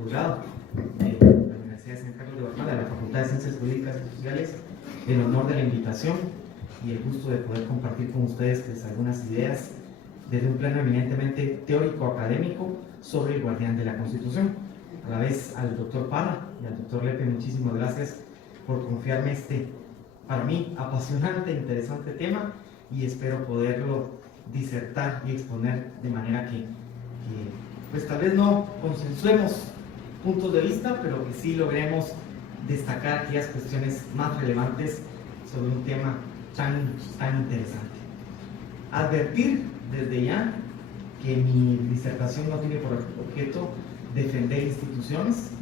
Posgrado de la Universidad de San Carlos de Guatemala, de la Facultad de Ciencias Jurídicas y Sociales, el honor de la invitación y el gusto de poder compartir con ustedes pues, algunas ideas desde un plano eminentemente teórico-académico sobre el guardián de la Constitución. A la vez al doctor Parra y al doctor Lepe, muchísimas gracias por confiarme este, para mí, apasionante e interesante tema, y espero poderlo disertar y exponer de manera que pues tal vez no consensuemos puntos de vista, pero que sí logremos destacar aquellas cuestiones más relevantes sobre un tema tan interesante. Advertir desde ya que mi disertación no tiene por objeto defender instituciones,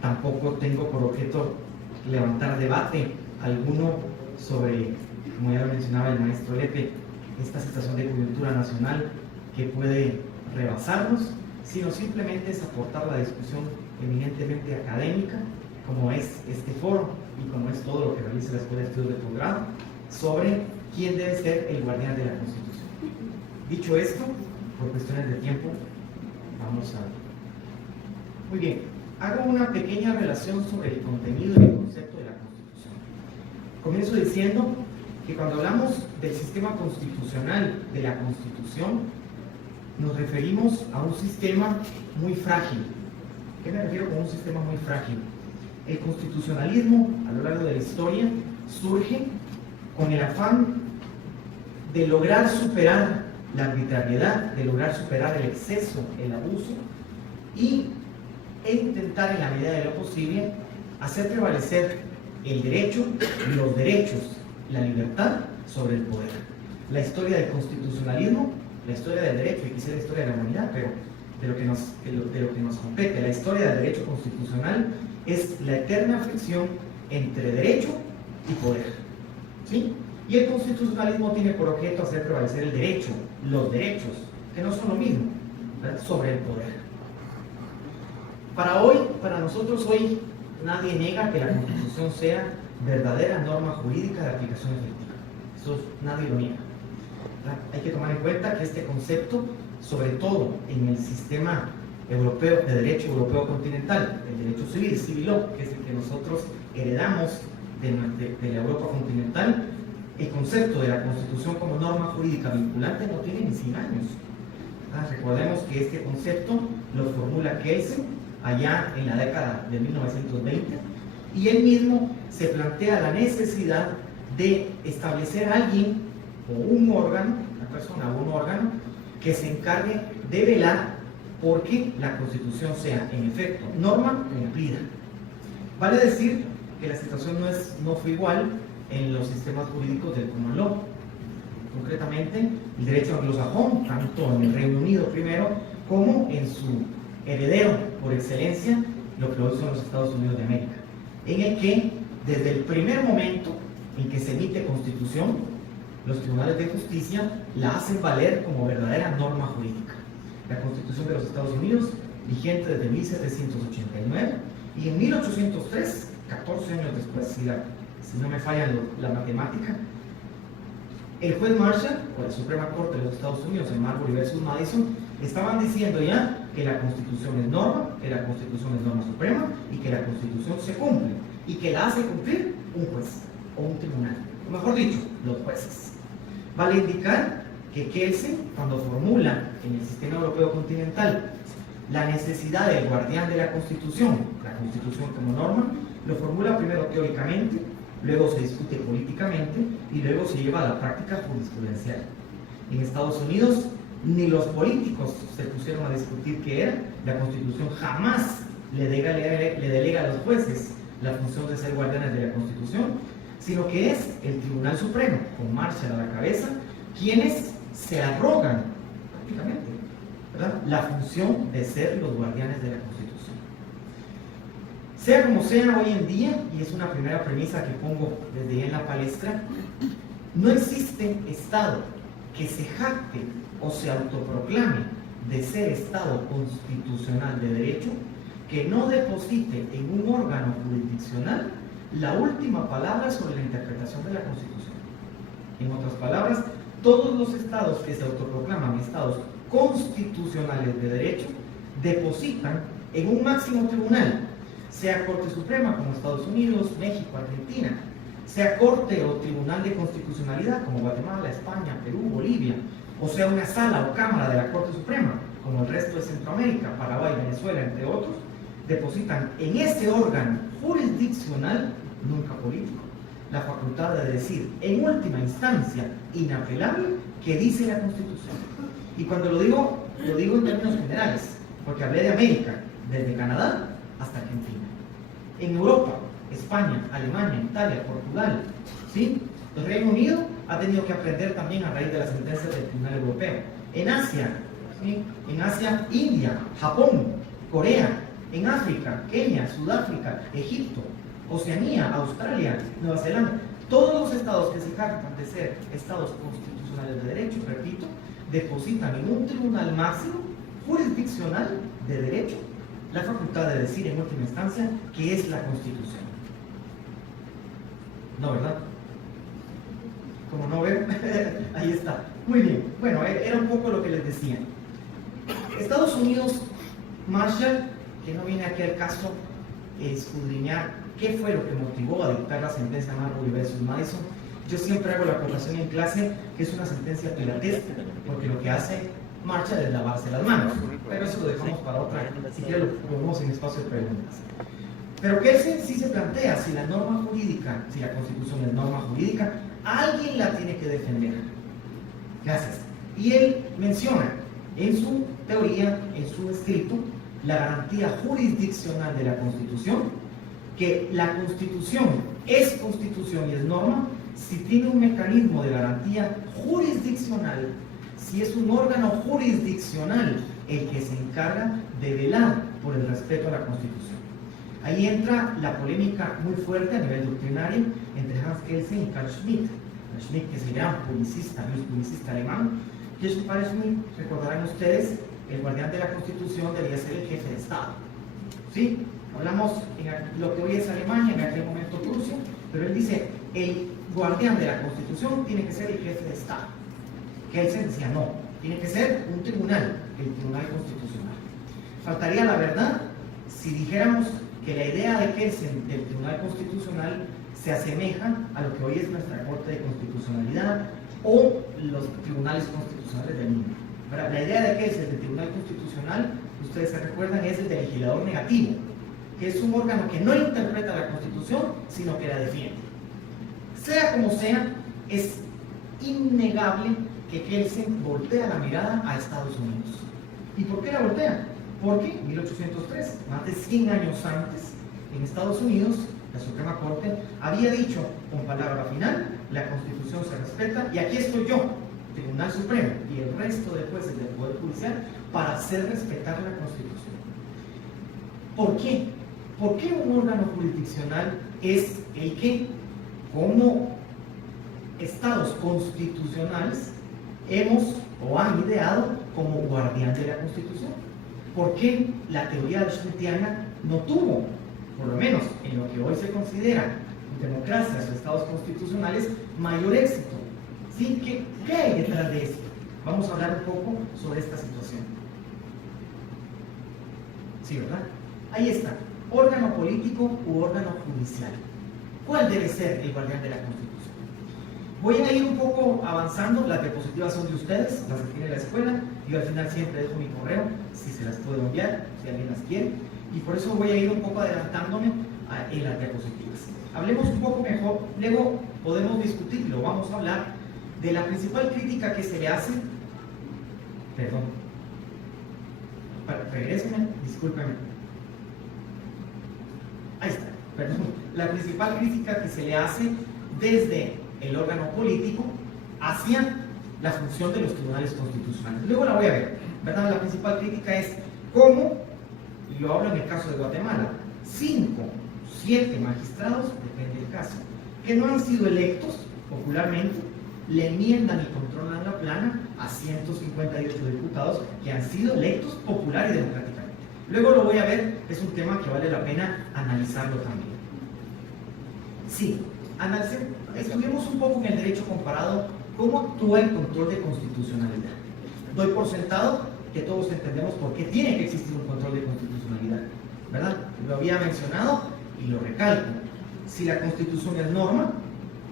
tampoco tengo por objeto levantar debate alguno sobre, como ya lo mencionaba el maestro Lepe, esta situación de coyuntura nacional que puede rebasarnos, sino simplemente es aportar la discusión eminentemente académica, como es este foro y como es todo lo que realiza la Escuela de Estudios de Posgrado, sobre quién debe ser el guardián de la Constitución. Dicho esto, por cuestiones de tiempo, vamos a... Muy bien, hago una pequeña relación sobre el contenido y el concepto de la Constitución. Comienzo diciendo que cuando hablamos del sistema constitucional de la Constitución, nos referimos a un sistema muy frágil. ¿Qué me refiero con un sistema muy frágil? El constitucionalismo a lo largo de la historia surge con el afán de lograr superar la arbitrariedad, de lograr superar el exceso, el abuso e intentar en la medida de lo posible hacer prevalecer el derecho, los derechos, la libertad sobre el poder. La historia del constitucionalismo, la historia del derecho y quizá la historia de la humanidad, pero de lo que nos compete, la historia del derecho constitucional es la eterna fricción entre derecho y poder, ¿sí? Y el constitucionalismo tiene por objeto hacer prevalecer el derecho, los derechos, que no son lo mismo, ¿verdad?, sobre el poder. Para nosotros hoy, nadie niega que la Constitución sea verdadera norma jurídica de aplicación efectiva. Eso nadie lo niega. Hay que tomar en cuenta que este concepto, sobre todo en el sistema europeo de derecho europeo continental, el derecho civil, civil law, que es el que nosotros heredamos de la Europa continental, el concepto de la Constitución como norma jurídica vinculante no tiene ni 100 años. Recordemos que este concepto lo formula Kelsen allá en la década de 1920, y él mismo se plantea la necesidad de establecer a alguien o un órgano, una persona o un órgano, que se encargue de velar porque la Constitución sea, en efecto, norma cumplida. Vale decir que la situación no fue igual en los sistemas jurídicos del Common Law. Concretamente, el derecho anglosajón, tanto en el Reino Unido primero, como en su heredero por excelencia, lo que hoy son los Estados Unidos de América, en el que, desde el primer momento en que se emite Constitución, los tribunales de justicia la hacen valer como verdadera norma jurídica. La Constitución de los Estados Unidos, vigente desde 1789, y en 1803, 14 años después, si no me falla la matemática, el juez Marshall, o la Suprema Corte de los Estados Unidos, en Marbury versus Madison, estaban diciendo ya que la Constitución es norma, que la Constitución es norma suprema, y que la Constitución se cumple, y que la hace cumplir un juez, o un tribunal, o mejor dicho, los jueces. Vale indicar que Kelsen, cuando formula en el sistema europeo continental la necesidad del guardián de la Constitución como norma, lo formula primero teóricamente, luego se discute políticamente y luego se lleva a la práctica jurisprudencial. En Estados Unidos, ni los políticos se pusieron a discutir qué era. La Constitución jamás le delega a los jueces la función de ser guardianes de la Constitución, sino que es el Tribunal Supremo, con Marshall a la cabeza, quienes se arrogan prácticamente, ¿verdad?, la función de ser los guardianes de la Constitución. Sea como sea, hoy en día, y es una primera premisa que pongo desde ya en la palestra, no existe Estado que se jacte o se autoproclame de ser Estado constitucional de derecho que no deposite en un órgano jurisdiccional la última palabra sobre la interpretación de la Constitución. En otras palabras, todos los estados que se autoproclaman estados constitucionales de derecho depositan en un máximo tribunal, sea Corte Suprema como Estados Unidos, México, Argentina, sea Corte o Tribunal de Constitucionalidad como Guatemala, España, Perú, Bolivia, o sea una sala o cámara de la Corte Suprema como el resto de Centroamérica, Paraguay, Venezuela, entre otros, depositan en ese órgano jurisdiccional, nunca político, la facultad de decir, en última instancia, inapelable, que dice la Constitución. Y cuando lo digo en términos generales, porque hablé de América, desde Canadá hasta Argentina. En Europa, España, Alemania, Italia, Portugal, ¿sí? El Reino Unido ha tenido que aprender también a raíz de las sentencias del Tribunal Europeo. En Asia, ¿sí? En Asia, India, Japón, Corea, en África, Kenia, Sudáfrica, Egipto, Oceanía, Australia, Nueva Zelanda, todos los estados que se jactan de ser estados constitucionales de derecho, repito, depositan en un tribunal máximo jurisdiccional de derecho la facultad de decir en última instancia que es la Constitución. No, ¿verdad? Como no veo, ahí está. Muy bien, bueno, era un poco lo que les decía. Estados Unidos, Marshall, que no viene aquí al caso escudriñar qué fue lo que motivó a dictar la sentencia Marbury versus Madison. Yo siempre hago la acotación en clase que es una sentencia pilatesca, porque lo que hace Marshall es lavarse las manos, pero eso lo dejamos para otra, si quieren lo ponemos en espacio de preguntas. Pero Kelsen sí se plantea, si la norma jurídica, si la Constitución es norma jurídica, alguien la tiene que defender. Gracias. Y él menciona en su teoría, en su escrito, la garantía jurisdiccional de la Constitución, que la Constitución es Constitución y es norma si tiene un mecanismo de garantía jurisdiccional, si es un órgano jurisdiccional el que se encarga de velar por el respeto a la Constitución. Ahí entra la polémica muy fuerte a nivel doctrinario entre Hans Kelsen y Carl Schmitt. Carl Schmitt, que es el gran publicista, publicista alemán, que es Carl Schmitt, recordarán ustedes, el guardián de la Constitución debía ser el jefe de Estado. ¿Sí? Hablamos en lo que hoy es Alemania, en aquel momento Prusia, pero él dice, el guardián de la Constitución tiene que ser el jefe de Estado. Kelsen decía, no, tiene que ser un tribunal, el Tribunal Constitucional. Faltaría la verdad si dijéramos que la idea de Kelsen del Tribunal Constitucional se asemeja a lo que hoy es nuestra Corte de Constitucionalidad o los tribunales constitucionales del mundo. La idea de Kelsen del Tribunal Constitucional, ustedes se recuerdan, es el de legislador negativo, que es un órgano que no interpreta la Constitución, sino que la defiende. Sea como sea, es innegable que Kelsen voltea la mirada a Estados Unidos. ¿Y por qué la voltea? Porque en 1803, más de 100 años antes, en Estados Unidos, la Suprema Corte había dicho con palabra final, la Constitución se respeta, y aquí estoy yo, Tribunal Supremo, y el resto de jueces del Poder Judicial, para hacer respetar la Constitución. ¿Por qué? ¿Por qué un órgano jurisdiccional es el que, como estados constitucionales, hemos o han ideado como guardián de la Constitución? ¿Por qué la teoría schmittiana no tuvo, por lo menos en lo que hoy se considera democracias o estados constitucionales, mayor éxito? ¿Sí? ¿Qué hay detrás de esto? Vamos a hablar un poco sobre esta situación. ¿Sí, verdad? Ahí está. Órgano político u órgano judicial. ¿Cuál debe ser el guardián de la Constitución? Voy a ir un poco avanzando, las diapositivas son de ustedes, las que tiene la escuela, yo al final siempre dejo mi correo, si se las puedo enviar, si alguien las quiere, y por eso voy a ir un poco adelantándome en las diapositivas. Hablemos un poco mejor, luego podemos discutir, lo vamos a hablar, de la principal crítica que se le hace, perdón, regrésenme, discúlpenme, ahí está, perdón, la principal crítica que se le hace desde el órgano político hacia la función de los tribunales constitucionales. Luego la voy a ver, ¿verdad? La principal crítica es cómo, y yo hablo en el caso de Guatemala, 5, 7 magistrados, depende del caso, que no han sido electos popularmente, le enmiendan y controlan la plana a 158 diputados que han sido electos popular y democráticamente. Luego lo voy a ver, es un tema que vale la pena analizarlo también. Sí, estudiemos un poco en el derecho comparado cómo actúa el control de constitucionalidad. Doy por sentado que todos entendemos por qué tiene que existir un control de constitucionalidad. constitucionalidad, ¿verdad? Lo había mencionado y lo recalco. Si la Constitución es norma,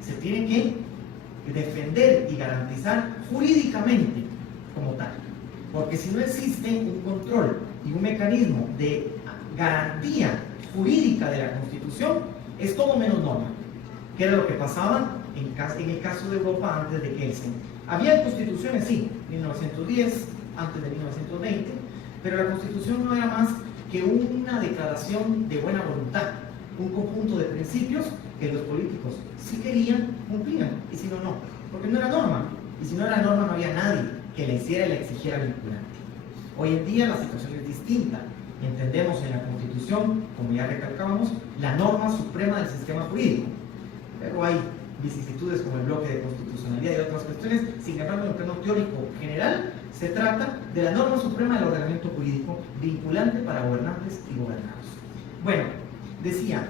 se tiene que defender y garantizar jurídicamente como tal. Porque si no existe un control y un mecanismo de garantía jurídica de la Constitución, es todo menos norma. ¿Qué era lo que pasaba en el caso de Europa antes de Kelsen? Había constituciones, sí, 1910, antes de 1920, pero la Constitución no era más que una declaración de buena voluntad, un conjunto de principios que los políticos, si querían, cumplían, y si no, no, porque no era norma, y si no era norma no había nadie que la hiciera y la exigiera vinculante. Hoy en día la situación es distinta. Entendemos en la Constitución, como ya recalcábamos, la norma suprema del sistema jurídico, pero hay vicisitudes como el bloque de constitucionalidad y otras cuestiones. Sin embargo, en el plano teórico general se trata de la norma suprema del ordenamiento jurídico vinculante para gobernantes y gobernados. Bueno, decía,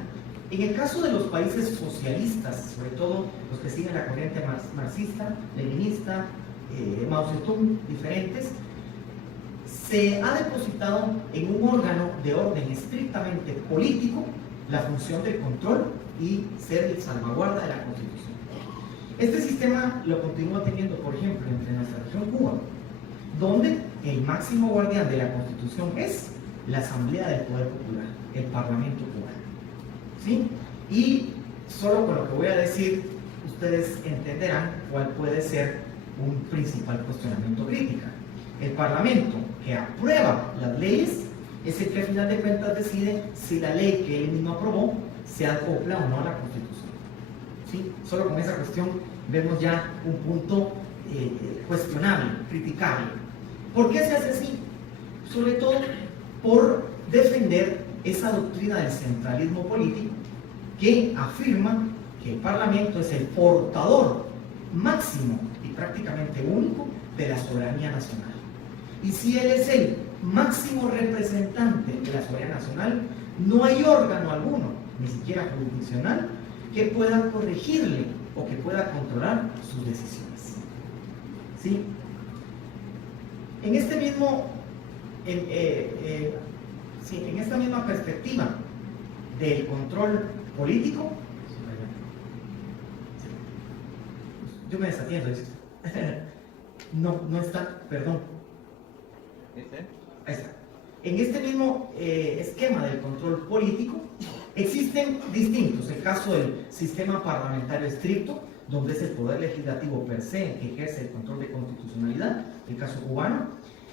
en el caso de los países socialistas, sobre todo los que siguen la corriente marxista, leninista, Mao Zedong, diferentes, se ha depositado en un órgano de orden estrictamente político la función del control y ser el salvaguarda de la Constitución. Este sistema lo continúa teniendo, por ejemplo, entre nuestra región Cuba, donde el máximo guardián de la Constitución es la Asamblea del Poder Popular, el Parlamento cubano. ¿Sí? Y solo con lo que voy a decir, ustedes entenderán cuál puede ser un principal cuestionamiento crítico. El Parlamento que aprueba las leyes es el que al final de cuentas decide si la ley que él mismo aprobó se acopla o no a la Constitución. ¿Sí? Solo con esa cuestión vemos ya un punto cuestionable, criticable. ¿Por qué se hace así? Sobre todo por defender esa doctrina del centralismo político que afirma que el Parlamento es el portador máximo y prácticamente único de la soberanía nacional. Y si él es el máximo representante de la soberanía nacional, no hay órgano alguno, ni siquiera jurisdiccional, que pueda corregirle o que pueda controlar sus decisiones. ¿Sí? En este mismo, en esta misma perspectiva del control político, yo me desatiendo, no está, perdón. Ahí está. En este mismo esquema del control político existen distintos. El caso del sistema parlamentario estricto, donde es el poder legislativo per se el que ejerce el control de constitucionalidad, el caso cubano.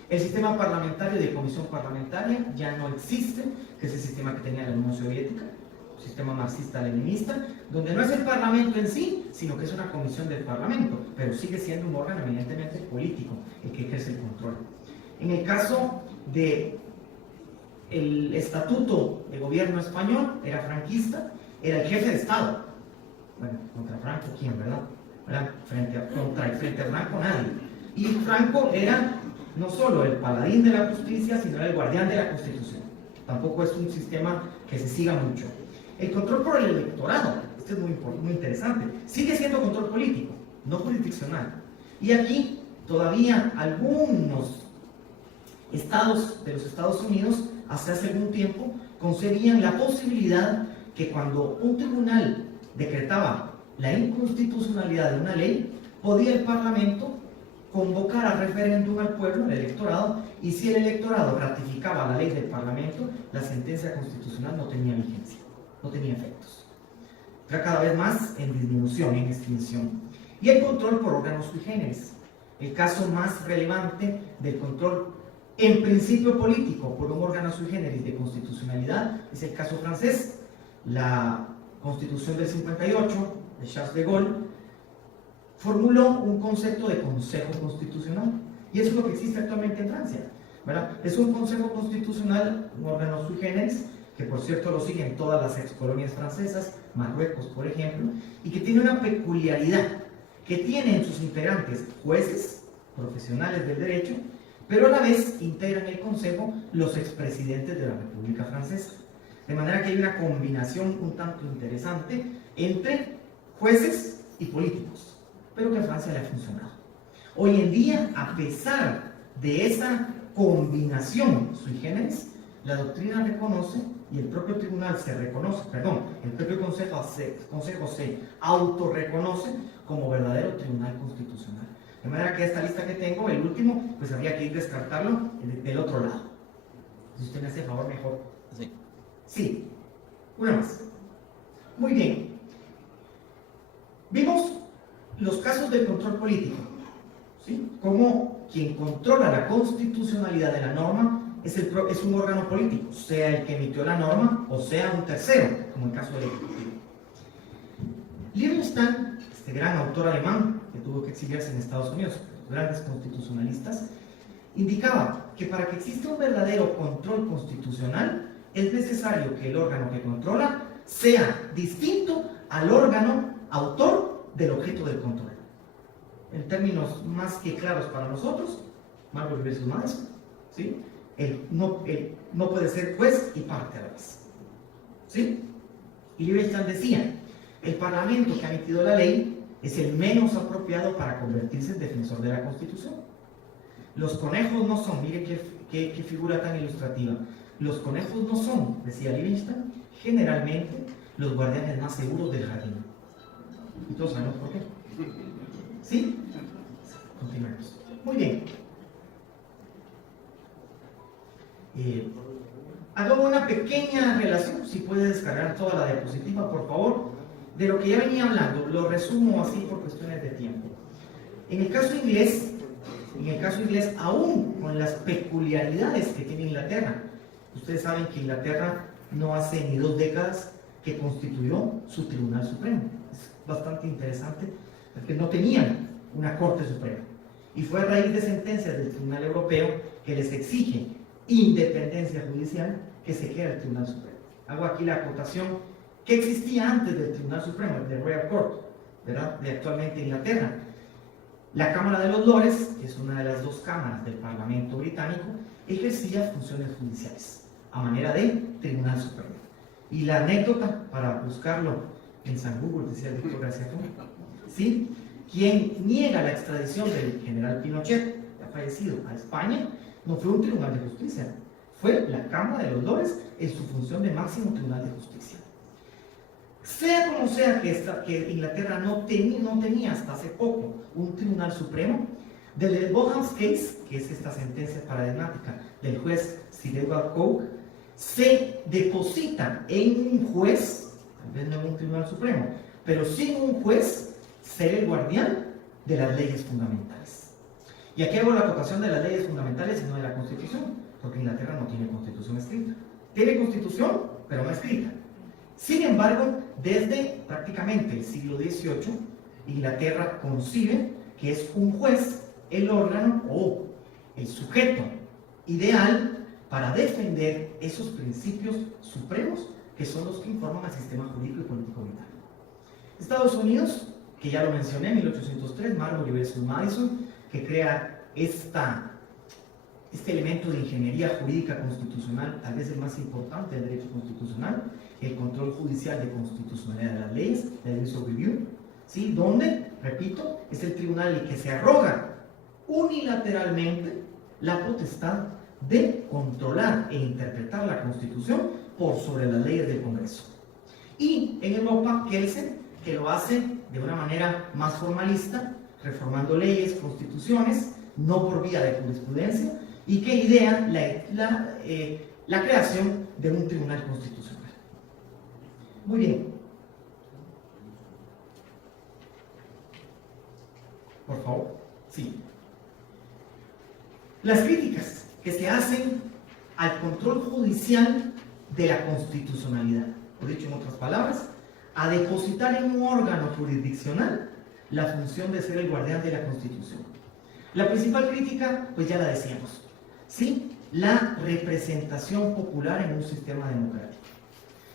El sistema parlamentario de comisión parlamentaria ya no existe, que es el sistema que tenía la Unión Soviética, el sistema marxista-leninista, donde no es el parlamento en sí, sino que es una comisión del parlamento, pero sigue siendo un órgano eminentemente político el que ejerce el control. En el caso del estatuto de gobierno español, era franquista, era el jefe de Estado. Bueno, contra Franco, ¿quién, verdad? Frente a Franco, nadie. Y Franco era no solo el paladín de la justicia, sino el guardián de la Constitución. Tampoco es un sistema que se siga mucho. El control por el electorado, este es muy interesante, sigue siendo control político, no jurisdiccional. Y aquí todavía algunos estados de los Estados Unidos, hasta hace algún tiempo, concebían la posibilidad que cuando un tribunal decretaba la inconstitucionalidad de una ley, podía el Parlamento convocar a referéndum al pueblo, al electorado, y si el electorado ratificaba la ley del Parlamento, la sentencia constitucional no tenía vigencia, no tenía efectos. Está cada vez más en disminución, en extinción. Y el control por órganos sui generis. El caso más relevante del control en principio político por un órgano sui generis de constitucionalidad es el caso francés. La Constitución del 58 de Charles de Gaulle formuló un concepto de Consejo Constitucional, y eso es lo que existe actualmente en Francia, ¿verdad? Es un Consejo Constitucional, un órgano sui generis, que por cierto lo siguen todas las excolonias francesas, Marruecos por ejemplo, y que tiene una peculiaridad, que tiene en sus integrantes jueces, profesionales del derecho, pero a la vez integran el Consejo los expresidentes de la República Francesa. De manera que hay una combinación un tanto interesante entre jueces y políticos, pero que a Francia le ha funcionado. Hoy en día, a pesar de esa combinación sui generis, la doctrina reconoce y el propio tribunal se reconoce, perdón, el propio consejo se autorreconoce como verdadero tribunal constitucional. De manera que esta lista que tengo, el último, pues habría que ir descartarlo del otro lado. Si usted me hace el favor, mejor. Sí. Sí, una más. Muy bien. Vimos los casos del control político, ¿sí? Como quien controla la constitucionalidad de la norma es un órgano político, sea el que emitió la norma o sea un tercero, como el caso del Ejecutivo. Liebenstein, este gran autor alemán que tuvo que exiliarse en Estados Unidos, grandes constitucionalistas, indicaba que para que exista un verdadero control constitucional es necesario que el órgano que controla sea distinto al órgano autor del objeto del control. En términos más que claros para nosotros, Marbury versus Madison, ¿sí? No puede ser juez y parte a la vez, ¿sí? Y Liebenstein decía, el Parlamento que ha emitido la ley es el menos apropiado para convertirse en defensor de la Constitución. Los conejos no son, mire qué figura tan ilustrativa, los conejos no son, decía Liebenstein, generalmente los guardianes más seguros del jardín. Y todos sabemos por qué. ¿Sí? Continuemos. Muy bien. Hago una pequeña relación, si puede descargar toda la diapositiva, por favor, de lo que ya venía hablando. Lo resumo así por cuestiones de tiempo. En el caso inglés, aún con las peculiaridades que tiene Inglaterra, ustedes saben que Inglaterra no hace ni 2 décadas que constituyó su Tribunal Supremo. Es bastante interesante, porque no tenían una Corte Suprema. Y fue a raíz de sentencias del Tribunal Europeo que les exige independencia judicial que se quede el Tribunal Supremo. Hago aquí la acotación que existía antes del Tribunal Supremo, el de Royal Court, ¿verdad? De actualmente Inglaterra. La Cámara de los Lores, que es una de las 2 cámaras del Parlamento británico, ejercía funciones judiciales a manera de Tribunal Supremo. Y la anécdota, para buscarlo en San Google, decía el doctor García Funk, ¿sí? Quien niega la extradición del general Pinochet, ya fallecido, a España, no fue un tribunal de justicia, fue la Cámara de los Lores en su función de máximo tribunal de justicia. Sea como sea que Inglaterra no tenía hasta hace poco un tribunal supremo, del Boham's Case, que es esta sentencia paradigmática del juez Sir Edward Coke, se deposita en un juez, tal vez no en un tribunal supremo, pero sí en un juez, ser el guardián de las leyes fundamentales. Y aquí hago la acotación de las leyes fundamentales y no de la Constitución, porque Inglaterra no tiene Constitución escrita. Tiene Constitución, pero no escrita. Sin embargo, desde prácticamente el siglo XVIII, Inglaterra concibe que es un juez el órgano o el sujeto ideal para defender esos principios supremos que son los que informan al sistema jurídico y político británico. Estados Unidos, que ya lo mencioné, 1803, Marbury versus Madison, que crea este elemento de ingeniería jurídica constitucional, tal vez el más importante del derecho constitucional, el control judicial de constitucionalidad de las leyes, el Judicial Review, ¿sí? Donde, repito, es el tribunal el que se arroga unilateralmente la potestad de controlar e interpretar la Constitución por sobre las leyes del Congreso. Y en Europa, Kelsen, que lo hace de una manera más formalista, reformando leyes, constituciones, no por vía de jurisprudencia, y que idea la creación de un tribunal constitucional. Muy bien. Por favor. Sí. Las críticas que se hacen al control judicial de la constitucionalidad, o dicho en otras palabras, a depositar en un órgano jurisdiccional la función de ser el guardián de la Constitución. La principal crítica, pues ya la decíamos, ¿sí? La representación popular en un sistema democrático.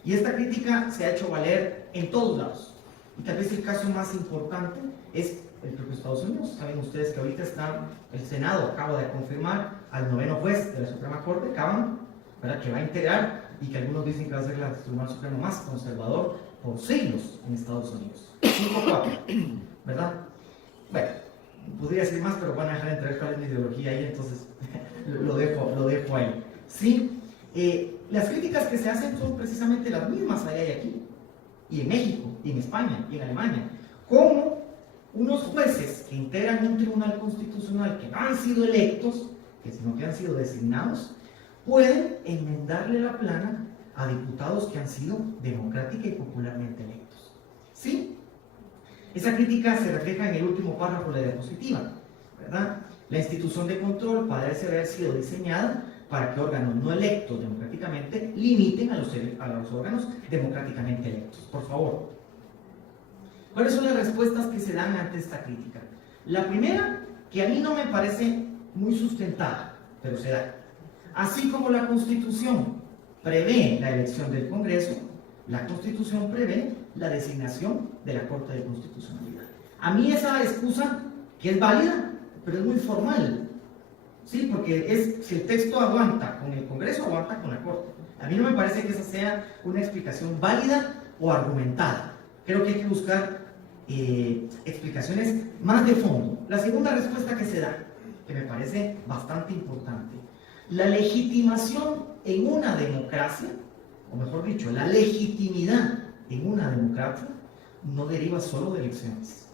Y esta crítica se ha hecho valer en todos lados. Y tal vez el caso más importante es el propio Estados Unidos. Saben ustedes que ahorita está el Senado, acaba de confirmar al 9º juez de la Suprema Corte, Kavanaugh, ¿verdad? Que va a integrar, y que algunos dicen que va a ser el Tribunal Supremo más conservador por siglos en Estados Unidos. 5-4, ¿verdad? Bueno, podría decir más, pero van a dejar entrar cuál es mi ideología ahí, entonces lo dejo ahí. ¿Sí? Las críticas que se hacen son precisamente las mismas allá y aquí, y en México, y en España, y en Alemania. Como unos jueces que integran un tribunal constitucional que no han sido electos, sino que han sido designados, pueden enmendarle la plana a diputados que han sido democrática y popularmente electos. ¿Sí? Esa crítica se refleja en el último párrafo de la diapositiva, ¿verdad? La institución de control parece haber sido diseñada para que órganos no electos democráticamente limiten a los órganos democráticamente electos. Por favor. ¿Cuáles son las respuestas que se dan ante esta crítica? La primera, que a mí no me parece muy sustentada, pero se da. Así como la Constitución prevé la elección del Congreso, la Constitución prevé la designación de la Corte de Constitucionalidad. A mí esa excusa, que es válida, pero es muy formal, ¿sí? Porque es, si el texto aguanta con el Congreso, aguanta con la Corte. A mí no me parece que esa sea una explicación válida o argumentada. Creo que hay que buscar explicaciones más de fondo. La segunda respuesta que se da, que me parece bastante importante: la legitimación en una democracia, o mejor dicho, la legitimidad en una democracia no deriva solo de elecciones,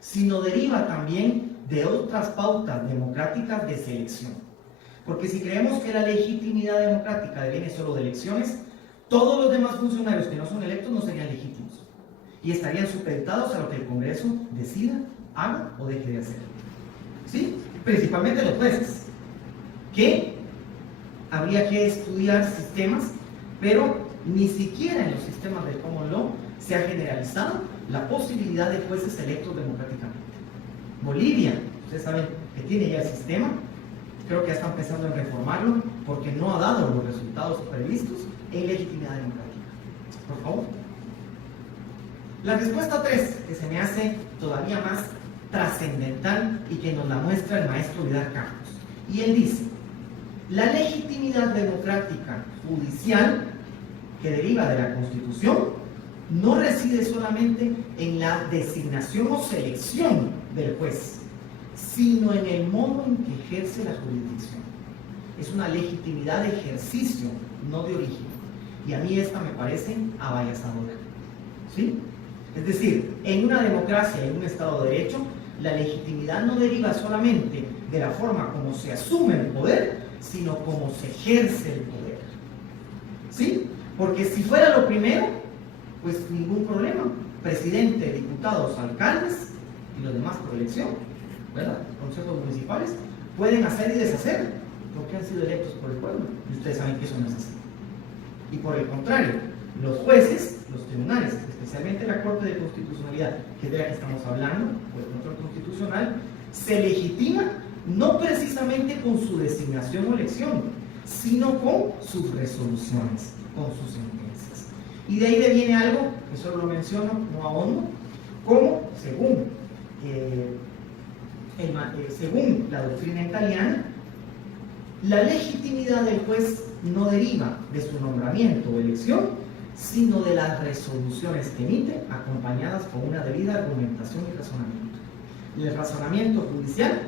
sino deriva también de otras pautas democráticas de selección. Porque si creemos que la legitimidad democrática deviene solo de elecciones, todos los demás funcionarios que no son electos no serían legítimos y estarían supeditados a lo que el Congreso decida, haga o deje de hacer. ¿Sí? Principalmente los jueces, que habría que estudiar sistemas, pero ni siquiera en los sistemas del common law se ha generalizado la posibilidad de jueces electos democráticamente. Bolivia, ustedes saben que tiene ya el sistema, creo que ya está empezando a reformarlo porque no ha dado los resultados previstos en legitimidad democrática. Por favor. La respuesta 3, que se me hace todavía más trascendental y que nos la muestra el maestro Vidal Campos. Y él dice: la legitimidad democrática judicial que deriva de la Constitución no reside solamente en la designación o selección del juez, sino en el modo en que ejerce la jurisdicción. Es una legitimidad de ejercicio, no de origen. Y a mí esta me parece abayazadora. ¿Sí? Es decir, en una democracia, en un Estado de Derecho, la legitimidad no deriva solamente de la forma como se asume el poder, sino como se ejerce el poder. ¿Sí? Porque si fuera lo primero, pues ningún problema. Presidente, diputados, alcaldes y los demás por elección, ¿verdad? Consejos municipales pueden hacer y deshacer porque han sido electos por el pueblo. Y ustedes saben que eso no es así. Y por el contrario, los jueces, los tribunales, especialmente la Corte de Constitucionalidad, que es de la que estamos hablando, o el control constitucional, se legitiman no precisamente con su designación o elección, sino con sus resoluciones, con sus sentencias. Y de ahí deviene algo, que solo lo menciono, no ahondo, como, según la doctrina italiana, la legitimidad del juez no deriva de su nombramiento o elección, sino de las resoluciones que emite, acompañadas con una debida argumentación y razonamiento. El razonamiento judicial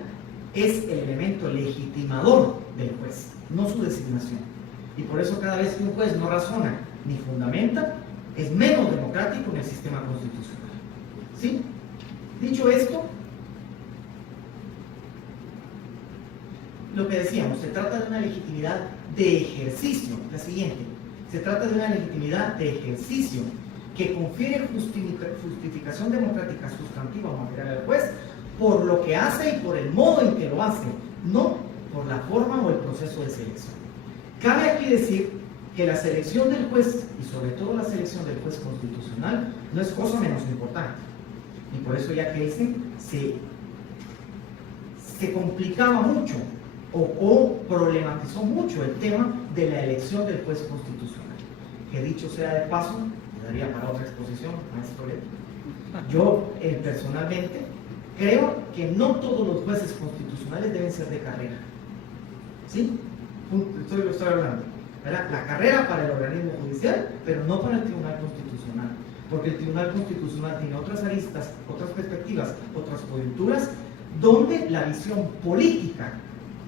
es el elemento legitimador del juez, no su designación. Y por eso cada vez que un juez no razona ni fundamenta, es menos democrático en el sistema constitucional. ¿Sí? Dicho esto, lo que decíamos, se trata de una legitimidad de ejercicio. La siguiente, se trata de una legitimidad de ejercicio que confiere justificación democrática sustantiva o material al juez por lo que hace y por el modo en que lo hace, no por la forma o el proceso de selección. Cabe aquí decir que la selección del juez, y sobre todo la selección del juez constitucional, no es cosa menos importante. Y por eso ya que se complicaba mucho o problematizó mucho el tema de la elección del juez constitucional. Que dicho sea de paso, me daría para otra exposición, maestro Leto. Yo personalmente creo que no todos los jueces constitucionales deben ser de carrera. ¿Sí? Estoy hablando. ¿Verdad? La carrera para el organismo judicial, pero no para el Tribunal Constitucional. Porque el Tribunal Constitucional tiene otras aristas, otras perspectivas, otras coyunturas, donde la visión política,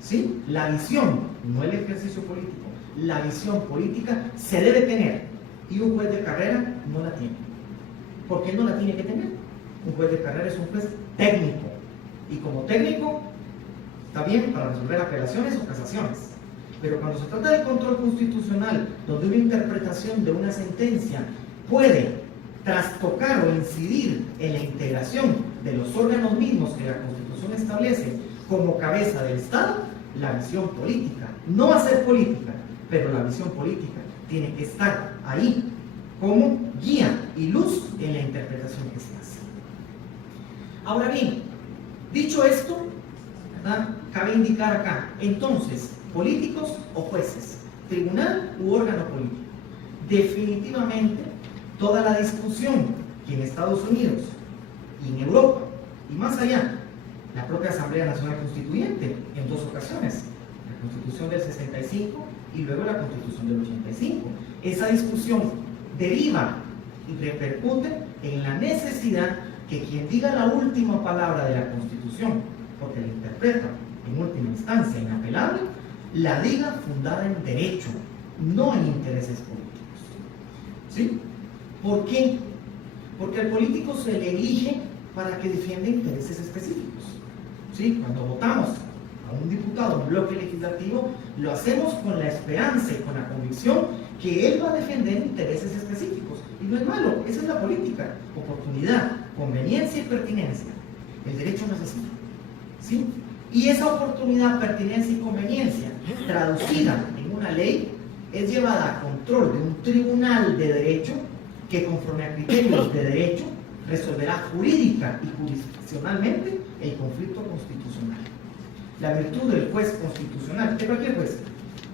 ¿sí? La visión, no el ejercicio político, la visión política se debe tener y un juez de carrera no la tiene. ¿Por qué no la tiene que tener? Un juez de carrera es un juez técnico y como técnico está bien para resolver apelaciones o casaciones. Pero cuando se trata de control constitucional, donde una interpretación de una sentencia puede trastocar o incidir en la integración de los órganos mismos que la Constitución establece como cabeza del Estado, la visión política no va a ser política, pero la visión política tiene que estar ahí como guía y luz en la interpretación que se hace. Ahora bien, dicho esto, ¿verdad?, cabe indicar acá, entonces, políticos o jueces, tribunal u órgano político. Definitivamente, toda la discusión que en Estados Unidos y en Europa y más allá, la propia Asamblea Nacional Constituyente en dos ocasiones, la Constitución del 65 y luego la Constitución del 85. Esa discusión deriva y repercute en la necesidad que quien diga la última palabra de la Constitución, porque la interpreta en última instancia inapelable, la diga fundada en derecho, no en intereses políticos. ¿Sí? ¿Por qué? Porque al político se le elige para que defienda intereses específicos. ¿Sí? Cuando votamos a un diputado, un bloque legislativo, lo hacemos con la esperanza y con la convicción que él va a defender intereses específicos. Y no es malo, esa es la política. Oportunidad, conveniencia y pertinencia. El derecho no es así. ¿Sí? Y esa oportunidad, pertinencia y conveniencia, traducida en una ley, es llevada a control de un tribunal de derecho que, conforme a criterios de derecho, resolverá jurídica y jurisdiccionalmente el conflicto constitucional. La virtud del juez constitucional, de cualquier juez,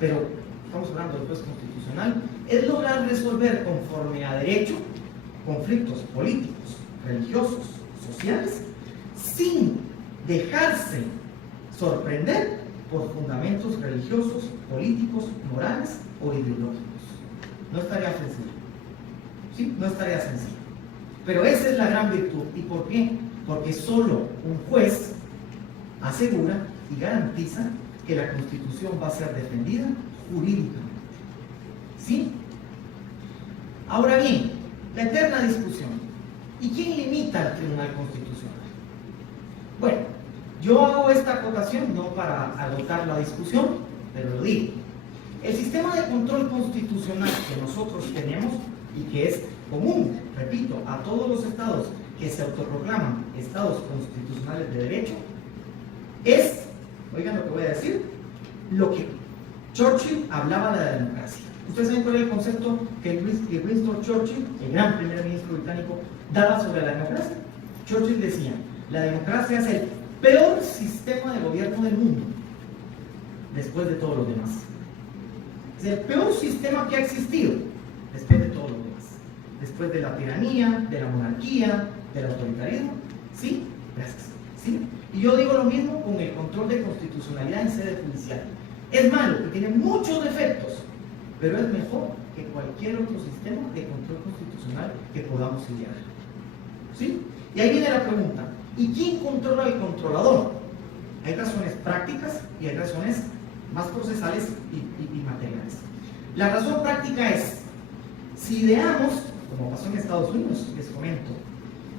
pero estamos hablando del juez constitucional, es lograr resolver conforme a derecho conflictos políticos, religiosos, sociales, sin dejarse sorprender por fundamentos religiosos, políticos, morales o ideológicos. No es tarea sencilla. ¿Sí? No es tarea sencilla. Pero esa es la gran virtud. ¿Y por qué? Porque solo un juez asegura y garantiza que la Constitución va a ser defendida jurídicamente. ¿Sí? Ahora bien, la eterna discusión. ¿Y quién limita al Tribunal Constitucional? Bueno, yo hago esta acotación no para agotar la discusión, pero lo digo. El sistema de control constitucional que nosotros tenemos y que es común, repito, a todos los estados que se autoproclaman estados constitucionales de derecho, es, oigan lo que voy a decir, lo que Churchill hablaba de la democracia. Ustedes saben cuál es el concepto que Winston Churchill, el gran primer ministro británico, daba sobre la democracia. Churchill decía, la democracia es el peor sistema de gobierno del mundo, después de todos los demás. Es el peor sistema que ha existido, después de todos los demás. Después de la tiranía, de la monarquía, del autoritarismo. ¿Sí? Gracias. ¿Sí? Y yo digo lo mismo con el control de constitucionalidad en sede judicial. Es malo y tiene muchos defectos, pero es mejor que cualquier otro sistema de control constitucional que podamos idear. ¿Sí? Y ahí viene la pregunta, ¿y quién controla al controlador? Hay razones prácticas y hay razones más procesales y materiales. La razón práctica es, si ideamos, como pasó en Estados Unidos, les comento,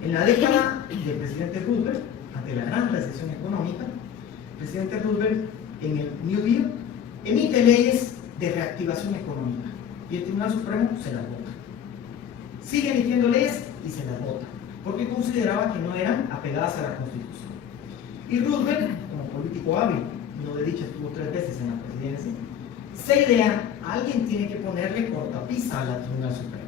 en la década del presidente Roosevelt, ante la gran recesión económica, el presidente Roosevelt en el New Deal emite leyes de reactivación económica y el Tribunal Supremo se las vota. Sigue emitiendo leyes y se las vota, porque consideraba que no eran apegadas a la Constitución. Y Roosevelt, como político hábil, no de dicha estuvo 3 veces en la presidencia, se idea, alguien tiene que ponerle cortapisa a la Tribunal Supremo.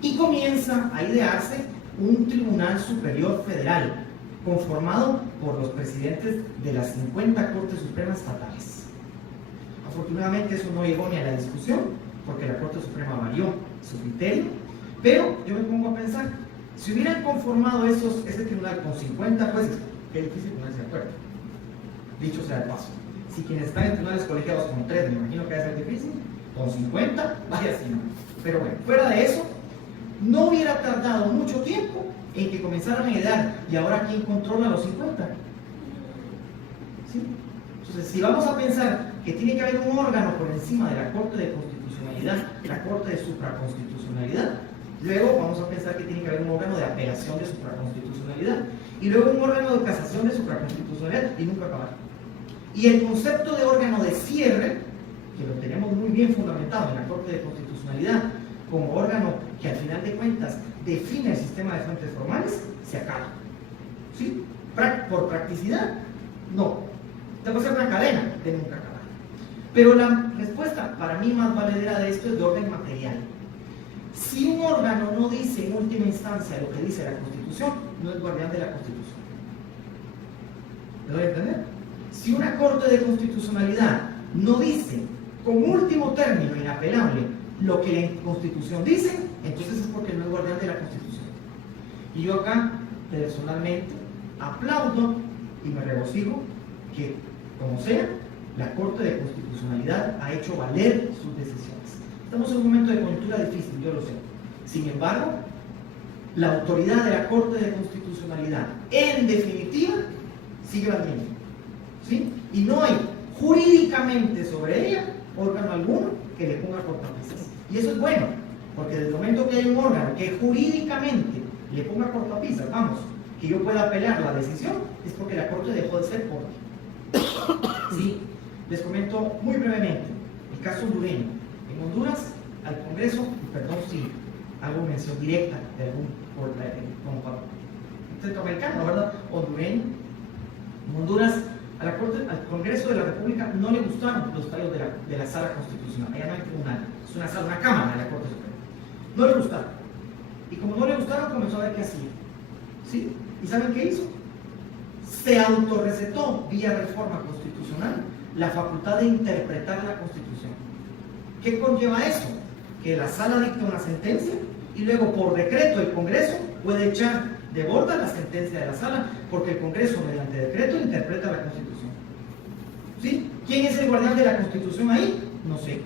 Y comienza a idearse un Tribunal Superior Federal, conformado por los presidentes de las 50 Cortes Supremas estatales. Afortunadamente eso no llegó ni a la discusión, porque la Corte Suprema varió su criterio, pero yo me pongo a pensar, si hubieran conformado ese tribunal con 50 jueces, qué difícil ponerse de acuerdo. Dicho sea de paso, si quienes están en tribunales colegiados con 3, me imagino que va a ser difícil, con 50, vaya si no. Pero bueno, fuera de eso, no hubiera tardado mucho tiempo en que comenzaran a heredar, y ahora ¿quién controla los 50? ¿Sí? Entonces, si vamos a pensar que tiene que haber un órgano por encima de la Corte de Constitucionalidad, la Corte de Supraconstitucionalidad. Luego vamos a pensar que tiene que haber un órgano de apelación de supraconstitucionalidad y luego un órgano de casación de supraconstitucionalidad y nunca acabar. Y el concepto de órgano de cierre, que lo tenemos muy bien fundamentado en la Corte de Constitucionalidad como órgano que al final de cuentas define el sistema de fuentes formales, se acaba. ¿Sí? Por practicidad, no. Debe ser una cadena de nunca acabar. Pero la respuesta para mí más valedera de esto es de orden material. Si un órgano no dice en última instancia lo que dice la Constitución, no es guardián de la Constitución. ¿Me doy a entender? Si una Corte de Constitucionalidad no dice con último término inapelable lo que la Constitución dice, entonces es porque no es guardián de la Constitución. Y yo acá, personalmente, aplaudo y me regocijo que, como sea, la Corte de Constitucionalidad ha hecho valer sus decisiones. Estamos en un momento de coyuntura difícil, yo lo sé. Sin embargo, la autoridad de la Corte de Constitucionalidad, en definitiva, sigue valiendo. ¿Sí? Y no hay jurídicamente sobre ella órgano alguno que le ponga cortapisas. Y eso es bueno, porque desde el momento que hay un órgano que jurídicamente le ponga cortapisas, vamos, que yo pueda apelar la decisión, es porque la Corte dejó de ser corte. ¿Sí? Les comento muy brevemente el caso hondureño. En Honduras, al Congreso, y perdón si hago mención directa de algún como centroamericano, ¿verdad? Hondureño. En Honduras, al Congreso de la República no le gustaron los fallos de la Sala Constitucional. Allá no hay tribunal, es una cámara de la Corte Suprema. No le gustaron. Y como no le gustaron, comenzó a ver qué hacía. ¿Sí? ¿Y saben qué hizo? Se autorrecetó vía reforma constitucional la facultad de interpretar la Constitución. ¿Qué conlleva eso? Que la Sala dicta una sentencia y luego por decreto el Congreso puede echar de borda la sentencia de la Sala porque el Congreso mediante decreto interpreta la Constitución. ¿Sí? ¿Quién es el guardián de la Constitución ahí? No sé.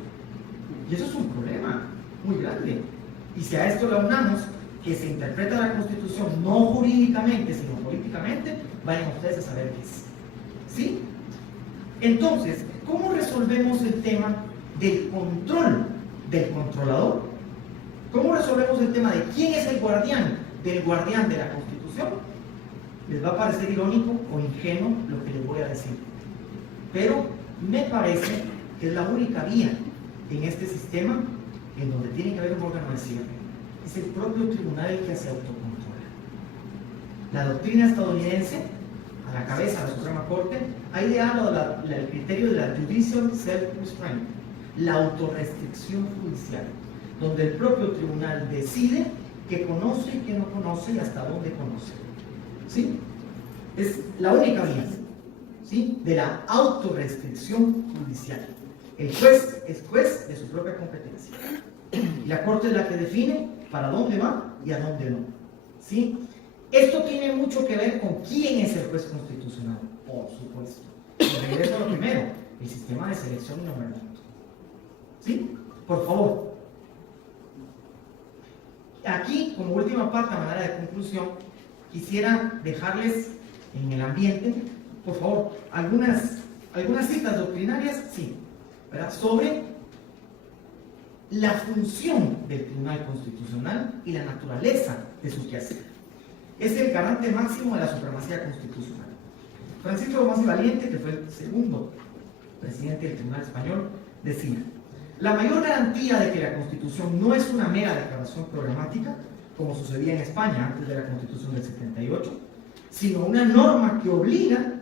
Y eso es un problema muy grande. Y si a esto le aunamos que se interpreta la Constitución no jurídicamente sino políticamente, vayan ustedes a saber qué es. ¿Sí? Entonces, ¿cómo resolvemos el tema del control del controlador? ¿Cómo resolvemos el tema de quién es el guardián del guardián de la Constitución? Les va a parecer irónico o ingenuo lo que les voy a decir, pero me parece que es la única vía en este sistema en donde tiene que haber un órgano de cierre. Es el propio tribunal el que se autocontrola. La doctrina estadounidense, a la cabeza de la Suprema Corte, ha ideado el criterio de la judicial self-restraint, la autorrestricción judicial, donde el propio tribunal decide qué conoce y qué no conoce y hasta dónde conoce. ¿Sí? Es la única vía, ¿sí?, de la autorrestricción judicial. El juez es juez de su propia competencia. Y la Corte es la que define para dónde va y a dónde no. ¿Sí? Esto tiene mucho que ver con quién es el juez constitucional, por supuesto. Y regreso a lo primero, el sistema de selección y nombramiento. ¿Sí? Por favor. Aquí, como última parte, a manera de conclusión, quisiera dejarles en el ambiente, por favor, algunas citas doctrinarias, sí, ¿verdad?, sobre la función del Tribunal Constitucional y la naturaleza de su quehacer. Es el garante máximo de la supremacía constitucional. Francisco Tomás y Valiente, que fue el segundo presidente del Tribunal Español, decía: la mayor garantía de que la Constitución no es una mera declaración programática, como sucedía en España antes de la Constitución del 78, sino una norma que obliga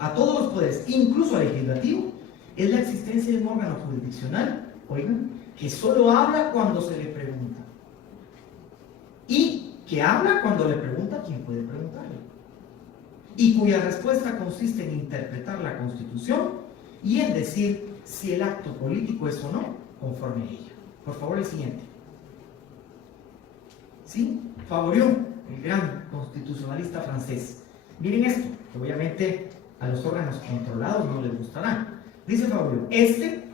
a todos los poderes, incluso al legislativo, es la existencia de un órgano jurisdiccional, oigan, que solo habla cuando se le pregunta. Y que habla cuando le pregunta a quien puede preguntarle. Y cuya respuesta consiste en interpretar la Constitución y en decir si el acto político es o no conforme a ella. Por favor, el siguiente. ¿Sí? Favoriot, el gran constitucionalista francés. Miren esto, que obviamente a los órganos controlados no les gustará. Dice Favoriot,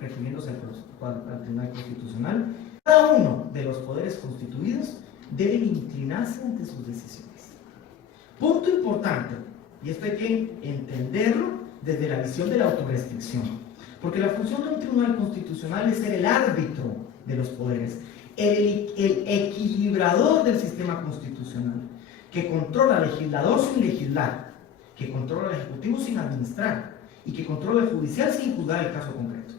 refiriéndose al Tribunal Constitucional, cada uno de los poderes constituidos deben inclinarse ante sus decisiones. Punto importante, y esto hay que entenderlo desde la visión de la autorrestricción. Porque la función de un tribunal constitucional es ser el árbitro de los poderes, el equilibrador del sistema constitucional, que controla al legislador sin legislar, que controla al ejecutivo sin administrar y que controla al judicial sin juzgar el caso concreto.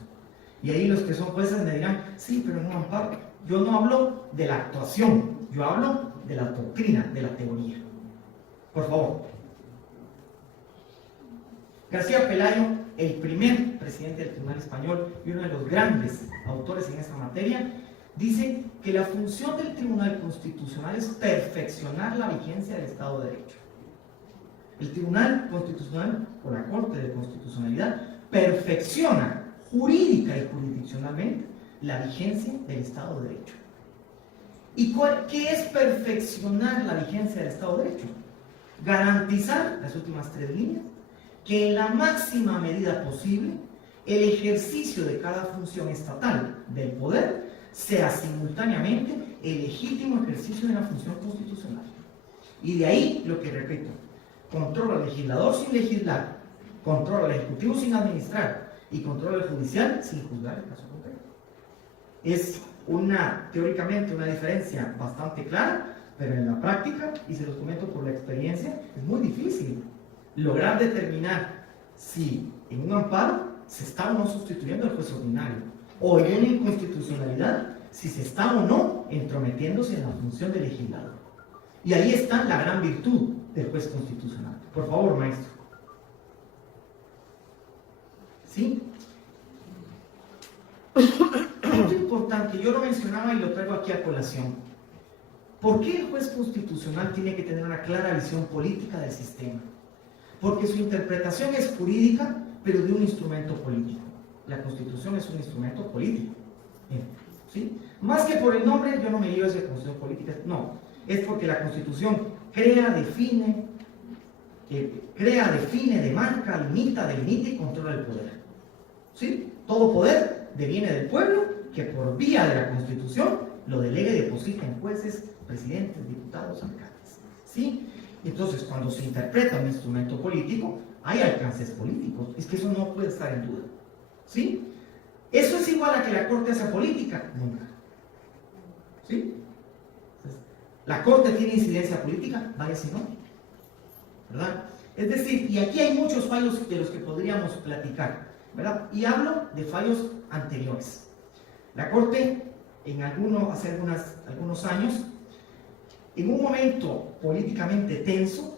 Y ahí los que son jueces me dirán, sí, pero no amparo. Yo no hablo de la actuación, yo hablo de la doctrina, de la teoría. Por favor. García Pelayo, el primer presidente del Tribunal Español y uno de los grandes autores en esta materia, dice que la función del Tribunal Constitucional es perfeccionar la vigencia del Estado de Derecho. El Tribunal Constitucional, o la Corte de Constitucionalidad, perfecciona jurídica y jurisdiccionalmente la vigencia del Estado de Derecho. ¿Y qué es perfeccionar la vigencia del Estado de Derecho? Garantizar, las últimas tres líneas, que en la máxima medida posible el ejercicio de cada función estatal del poder sea simultáneamente el legítimo ejercicio de la función constitucional. Y de ahí lo que repito, controla al legislador sin legislar, controla al ejecutivo sin administrar y controla al judicial sin juzgar el caso concreto. Es teóricamente una diferencia bastante clara, pero en la práctica, y se los comento por la experiencia, es muy difícil lograr determinar si en un amparo se está o no sustituyendo al juez ordinario, o en una inconstitucionalidad si se está o no entrometiéndose en la función del legislador. Y ahí está la gran virtud del juez constitucional. Por favor, maestro. ¿Sí? Punto importante, yo lo mencionaba y lo traigo aquí a colación. ¿Por qué el juez constitucional tiene que tener una clara visión política del sistema? Porque su interpretación es jurídica, pero de un instrumento político. La Constitución es un instrumento político. ¿Sí? Más que por el nombre, yo no me llevo a esa Constitución política. No, es porque la Constitución crea, define, demarca, limita, delimita y controla el poder. ¿Sí? Todo poder deviene del pueblo, que por vía de la Constitución lo delega y deposita en jueces, presidentes, diputados, alcaldes. ¿Sí? Entonces, cuando se interpreta un instrumento político, hay alcances políticos. Es que eso no puede estar en duda. ¿Sí? ¿Eso es igual a que la Corte hace política? Nunca. ¿Sí? Entonces, ¿la Corte tiene incidencia política? Vaya si no. ¿Verdad? Es decir, y aquí hay muchos fallos de los que podríamos platicar, ¿verdad? Y hablo de fallos anteriores. La Corte, hace algunos años, en un momento políticamente tenso,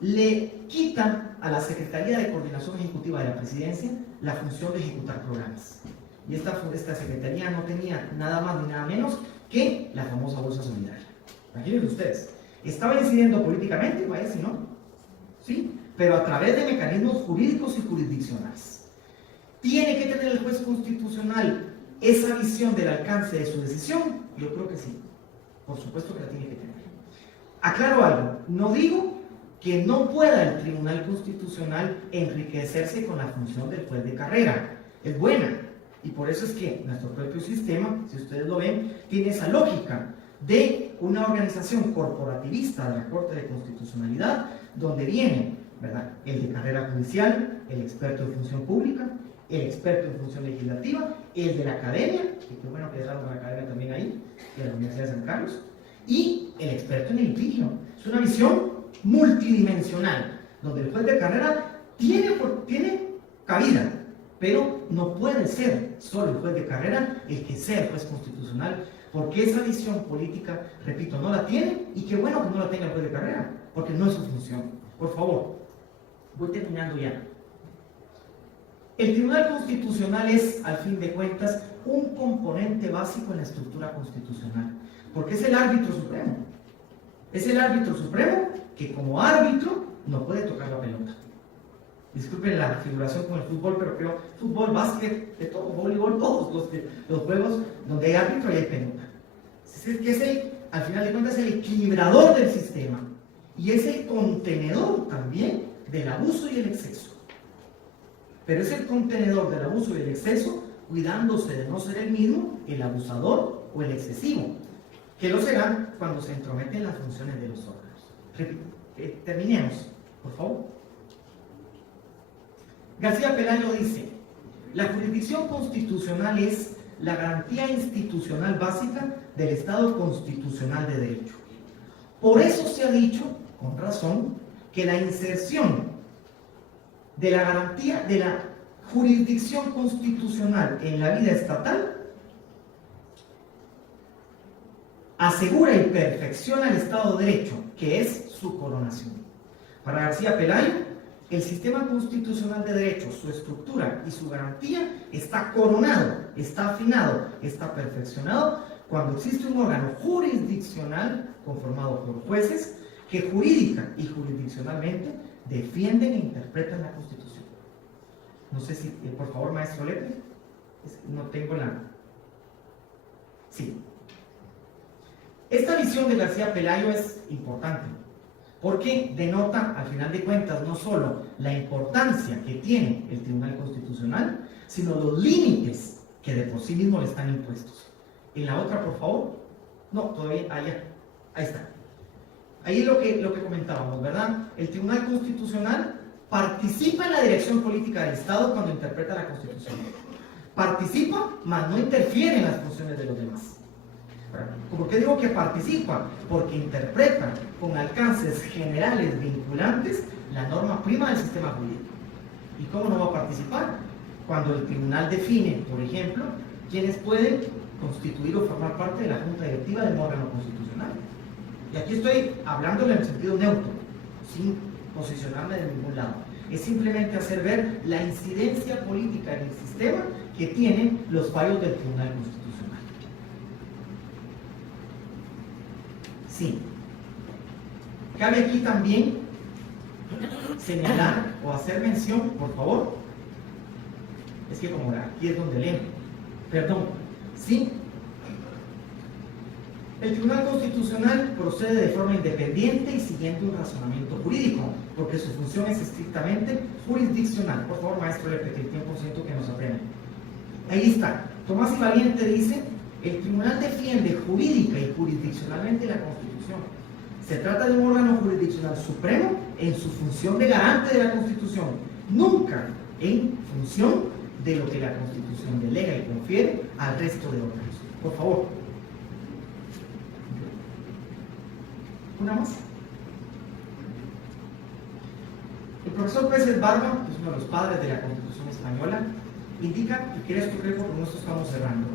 le quitan a la Secretaría de Coordinación Ejecutiva de la Presidencia la función de ejecutar programas. Y esta Secretaría no tenía nada más ni nada menos que la famosa Bolsa Solidaria. Imagínense ustedes, estaba incidiendo políticamente, vaya si no, ¿sí? Pero a través de mecanismos jurídicos y jurisdiccionales. ¿Tiene que tener el juez constitucional esa visión del alcance de su decisión? Yo creo que sí. Por supuesto que la tiene que tener. Aclaro algo, no digo que no pueda el Tribunal Constitucional enriquecerse con la función del juez de carrera. Es buena. Y por eso es que nuestro propio sistema, si ustedes lo ven, tiene esa lógica de una organización corporativista de la Corte de Constitucionalidad, donde viene, ¿verdad?, el de carrera judicial, el experto en función pública, el experto en función legislativa, el de la academia, que qué bueno que dejaron a la academia también ahí, de la Universidad de San Carlos, y el experto en el litigio. Es una visión multidimensional, donde el juez de carrera tiene cabida, pero no puede ser solo el juez de carrera el que sea el juez constitucional, porque esa visión política, repito, no la tiene, y qué bueno que no la tenga el juez de carrera, porque no es su función. Por favor, voy terminando ya. El Tribunal Constitucional es, al fin de cuentas, un componente básico en la estructura constitucional, porque es el árbitro supremo. Es el árbitro supremo que como árbitro no puede tocar la pelota. Disculpen la figuración con el fútbol, pero creo fútbol, básquet, de todo, voleibol, todos los juegos donde hay árbitro y hay pelota. Es que al final de cuentas, es el equilibrador del sistema y es el contenedor también del abuso y el exceso. Pero es el contenedor del abuso y el exceso, cuidándose de no ser el mismo, el abusador o el excesivo, que lo será cuando se entrometen las funciones de los órganos. Terminemos, por favor. García Pelayo dice, La jurisdicción constitucional es la garantía institucional básica del Estado constitucional de derecho. Por eso se ha dicho, con razón, que la inserción de la garantía de la jurisdicción constitucional en la vida estatal asegura y perfecciona el Estado de Derecho, que es su coronación. Para García Pelayo, el sistema constitucional de derecho, su estructura y su garantía está coronado, está afinado, está perfeccionado cuando existe un órgano jurisdiccional conformado por jueces que jurídica y jurisdiccionalmente defienden e interpretan la Constitución. No sé si, por favor, maestro Lepe, no tengo la... Sí. Esta visión de García Pelayo es importante porque denota, al final de cuentas, no solo la importancia que tiene el Tribunal Constitucional, sino los límites que de por sí mismo le están impuestos. En la otra, por favor. No, todavía, allá. Ahí está. Ahí es lo que comentábamos, ¿verdad? El Tribunal Constitucional participa en la dirección política del Estado cuando interpreta la Constitución. Participa, mas no interfiere en las funciones de los demás. ¿Por qué digo que participa? Porque interpreta con alcances generales vinculantes la norma prima del sistema jurídico. ¿Y cómo no va a participar? Cuando el tribunal define, por ejemplo, quiénes pueden constituir o formar parte de la junta directiva de un órgano constitucional. Y aquí estoy hablándole en sentido neutro, sin posicionarme de ningún lado. Es simplemente hacer ver la incidencia política en el sistema que tienen los fallos del Tribunal Constitucional. Sí. Cabe aquí también señalar o hacer mención, por favor, es que como aquí es donde leen, perdón, sí, el Tribunal Constitucional procede de forma independiente y siguiendo un razonamiento jurídico, porque su función es estrictamente jurisdiccional. Por favor, maestro, repite el tiempo, siento que nos aprenden. Ahí está. Tomás y Valiente dice: el tribunal defiende jurídica y jurisdiccionalmente la Constitución. Se trata de un órgano jurisdiccional supremo en su función de garante de la Constitución, nunca en función de lo que la Constitución delega y confiere al resto de órganos. Por favor. ¿Una más? El profesor Pérez Barba, que es uno de los padres de la Constitución española, indica, y quiero esto creo porque con esto estamos cerrando,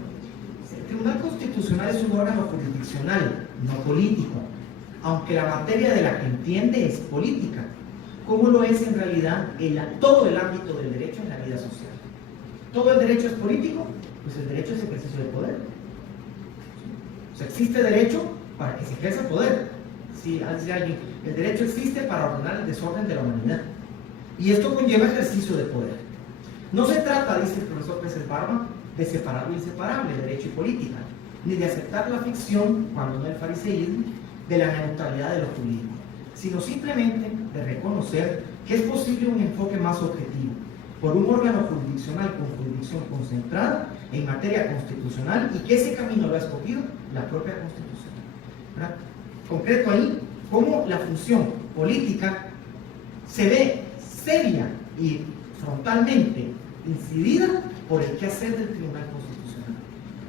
el Tribunal Constitucional es un órgano jurisdiccional, no político, aunque la materia de la que entiende es política, como lo es en realidad todo el ámbito del derecho en la vida social. ¿Todo el derecho es político? Pues el derecho es ejercicio de poder. O sea, existe derecho para que se ejerza poder. Si dice alguien, el derecho existe para ordenar el desorden de la humanidad. Y esto conlleva ejercicio de poder. No se trata, dice el profesor Pérez Barba, de separar lo inseparable, derecho y política, ni de aceptar la ficción, cuando no el fariseísmo, de la neutralidad de lo jurídico, sino simplemente de reconocer que es posible un enfoque más objetivo, por un órgano jurisdiccional con jurisdicción concentrada en materia constitucional y que ese camino lo ha escogido la propia Constitución. ¿Verdad? Concreto ahí, cómo la función política se ve seria y frontalmente incidida por el quehacer del Tribunal Constitucional.